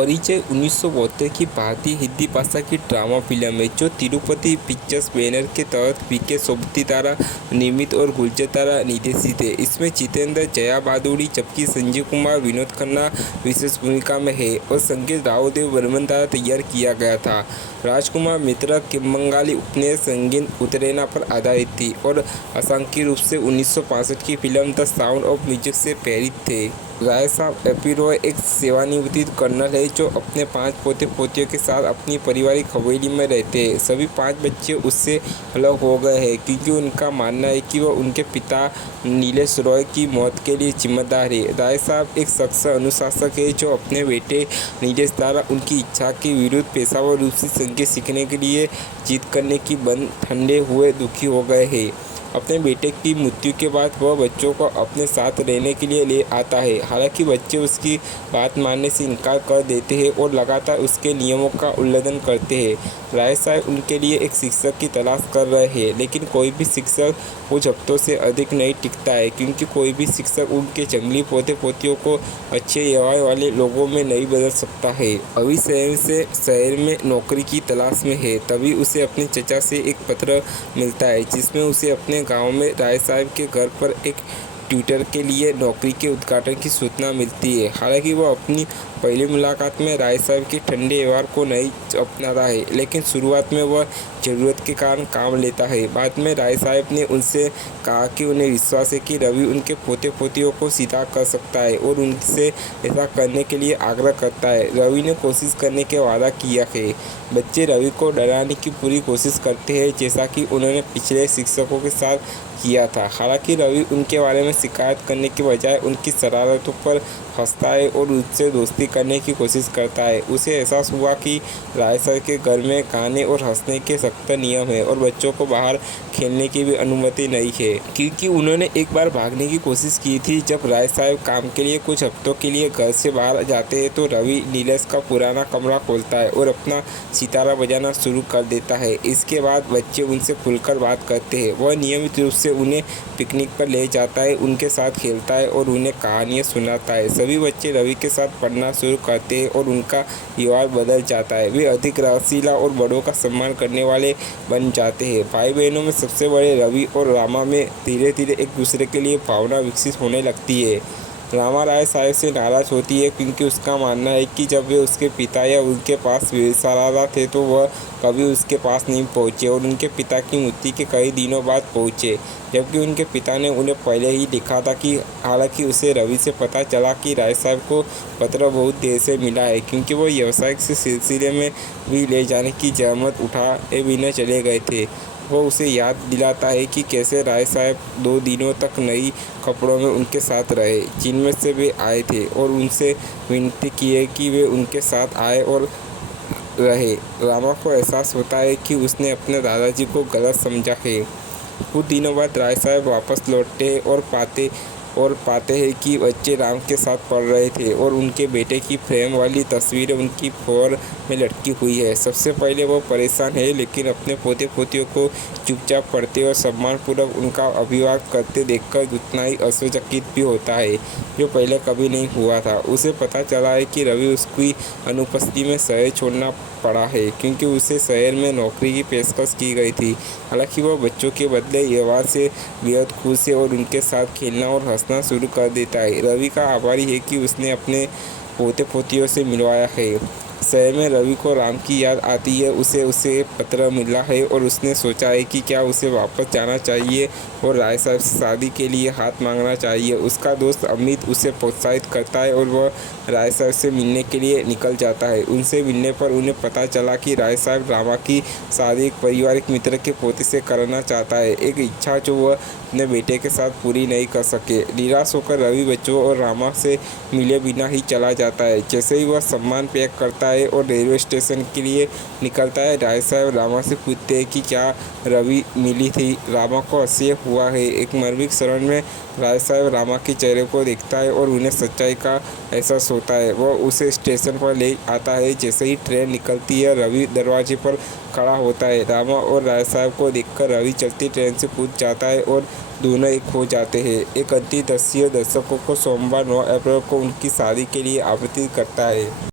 परिचय 1972 की भारतीय हिंदी भाषा की ड्रामा फिल्म है जो तिरुपति पिक्चर्स बैनर के तहत पीके सोबतीतारा निर्मित और गुलज़ार निर्देशित है। इसमें जितेंद्र, जया भादुड़ी जबकि संजीव कुमार, विनोद खन्ना विशेष भूमिका में है और संगीत रावदेव बर्मन द्वारा तैयार किया गया था। राजकुमार मित्रा किम्बंगाली उपन्यास संगीत उतरेना पर आधारित थी और आंशिक रूप से 1965 की film the sound of music से प्रेरित थे। राय साहब एपी रॉय एक सेवानिवृत्त कर्नल है जो अपने 5 पोते पोतियों के साथ अपनी पारिवारिक हवेली में रहते हैं। सभी 5 बच्चे उससे अलग हो गए हैं क्योंकि उनका मानना है कि वह उनके पिता नीलेश रॉय की मौत के लिए जिम्मेदार है। राय साहब एक सख्त अनुशासक है जो अपने बेटे नीलेश द्वारा उनकी इच्छा के विरुद्ध पेशेवर रूप से संगीत सीखने के लिए जिद करने की बंद ठंडे हुए दुखी हो गए हैं। अपने बेटे की मृत्यु के बाद वह बच्चों को अपने साथ रहने के लिए ले आता है। हालांकि बच्चे उसकी बात मानने से इनकार कर देते हैं और लगातार उसके नियमों का उल्लंघन करते हैं। राय साहब उनके लिए एक शिक्षक की तलाश कर रहे हैं, लेकिन कोई भी शिक्षक कुछ हफ्तों से अधिक नहीं टिकता है क्योंकि कोई भी शिक्षक उनके जंगली पोते पोतियों को अच्छे व्यवहार वाले लोगों में नहीं बदल सकता है। अभी शहर में नौकरी की तलाश में है, तभी उसे अपने चचा से एक पत्र मिलता है जिसमें उसे अपने गांव में राय साहब के घर पर एक ट्यूटर के लिए नौकरी के उद्घाटन की सूचना मिलती है। हालांकि वह अपनी पहली मुलाकात में राय साहब के ठंडे व्यवहार को नहीं अपनाता है, लेकिन शुरुआत में वह ज़रूरत के कारण काम लेता है। बाद में राय साहब ने उनसे कहा कि उन्हें विश्वास है कि रवि उनके पोते पोतियों को सीधा कर सकता है और उनसे ऐसा करने के लिए आग्रह करता है। रवि ने कोशिश करने के वादा किया है। बच्चे रवि को डराने की पूरी कोशिश करते हैं जैसा कि उन्होंने पिछले शिक्षकों के साथ किया था। हालांकि रवि उनके बारे में शिकायत करने के बजाय उनकी शरारतों पर हंसता है और उनसे दोस्ती करने की कोशिश करता है। उसे एहसास हुआ कि राय साहब के घर में गाने और हंसने के सख्त नियम है और बच्चों को बाहर खेलने की भी अनुमति नहीं है क्योंकि उन्होंने एक बार भागने की कोशिश की थी। जब राय साहब काम के लिए कुछ हफ्तों के लिए घर से बाहर जाते हैं तो रवि नीलेश का पुराना कमरा खोलता है और अपना सितारा बजाना शुरू कर देता है। इसके बाद बच्चे उनसे खुलकर बात करते हैं। वह नियमित रूप से उन्हें पिकनिक पर ले जाता है, उनके साथ खेलता है और उन्हें कहानियाँ सुनाता है। सभी बच्चे रवि के साथ पढ़ना शुरू करते हैं और उनका व्यवहार बदल जाता है। वे अधिक रसीला और बड़ों का सम्मान करने वाले बन जाते हैं। भाई बहनों में सबसे बड़े रवि और रामा में धीरे धीरे एक दूसरे के लिए भावना विकसित होने लगती है। रामा राय साहब से नाराज़ होती है क्योंकि उसका मानना है कि जब वे उसके पिता या उनके पास विशारदा थे तो वह कभी उसके पास नहीं पहुँचे और उनके पिता की मृत्यु के कई दिनों बाद पहुँचे, जबकि उनके पिता ने उन्हें पहले ही लिखा था। कि हालांकि उसे रवि से पता चला कि राय साहब को पत्र बहुत देर से मिला है क्योंकि वो व्यावसायिक से सिलसिले में भी ले जाने की जहमत उठाए बिना चले गए थे। वो उसे याद दिलाता है कि कैसे राय साहब 2 दिनों तक नई कपड़ों में उनके साथ रहे जिनमें से वे आए थे और उनसे विनती की है कि वे उनके साथ आए और रहे। रामा को एहसास होता है कि उसने अपने दादाजी को गलत समझा है। कुछ दिनों बाद राय साहब वापस लौटते और पाते हैं कि बच्चे राम के साथ पढ़ रहे थे और उनके बेटे की फ्रेम वाली तस्वीरें उनकी फ्लोर में लटकी हुई है। सबसे पहले वो परेशान है, लेकिन अपने पोते पोतियों को चुपचाप पढ़ते और सम्मानपूर्वक उनका अभिवादन करते देखकर उतना ही आश्चर्यचकित भी होता है जो पहले कभी नहीं हुआ था। उसे पता चला है कि रवि उसकी अनुपस्थिति में शहर छोड़ना पड़ा है क्योंकि उसे शहर में नौकरी की पेशकश की गई थी। हालांकि वह बच्चों के बदले व्यवहार से बेहद खुश है और उनके साथ खेलना और हंसना शुरू कर देता है। रवि का आभारी है कि उसने अपने पोते पोतियों से मिलवाया है। शहर में रवि को राम की याद आती है। उसे पत्र मिला है और उसने सोचा है कि क्या उसे वापस जाना चाहिए और राय साहब से शादी के लिए हाथ मांगना चाहिए। उसका दोस्त अमित उसे प्रोत्साहित करता है और वह राय साहब से मिलने के लिए निकल जाता है। उनसे मिलने पर उन्हें पता चला कि राय साहब रामा की शादी एक पारिवारिक मित्र के पोते से करना चाहता है, एक इच्छा जो वह अपने बेटे के साथ पूरी नहीं कर सके। निराश होकर रवि बच्चों और रामा से मिले बिना ही चला जाता है। जैसे ही वह सामान पैक करता है और रेलवे स्टेशन के लिए निकलता है, राय साहब रामा से पूछते हैं कि क्या रवि मिली थी। रामा को हंसी हुआ है। एक मार्मिक क्षण में राय साहब रामा के चेहरे को देखता है और उन्हें सच्चाई का एहसास होता है। वह उसे स्टेशन पर ले आता है। जैसे ही ट्रेन निकलती है, रवि दरवाजे पर खड़ा होता है। रामा और राय साहब को देखकर रवि चलती ट्रेन से कूद जाता है और दोनों एक हो जाते हैं। एक अंतर्राष्ट्रीय दर्शकों को सोमवार 9 अप्रैल को उनकी शादी के लिए आमंत्रित करता है।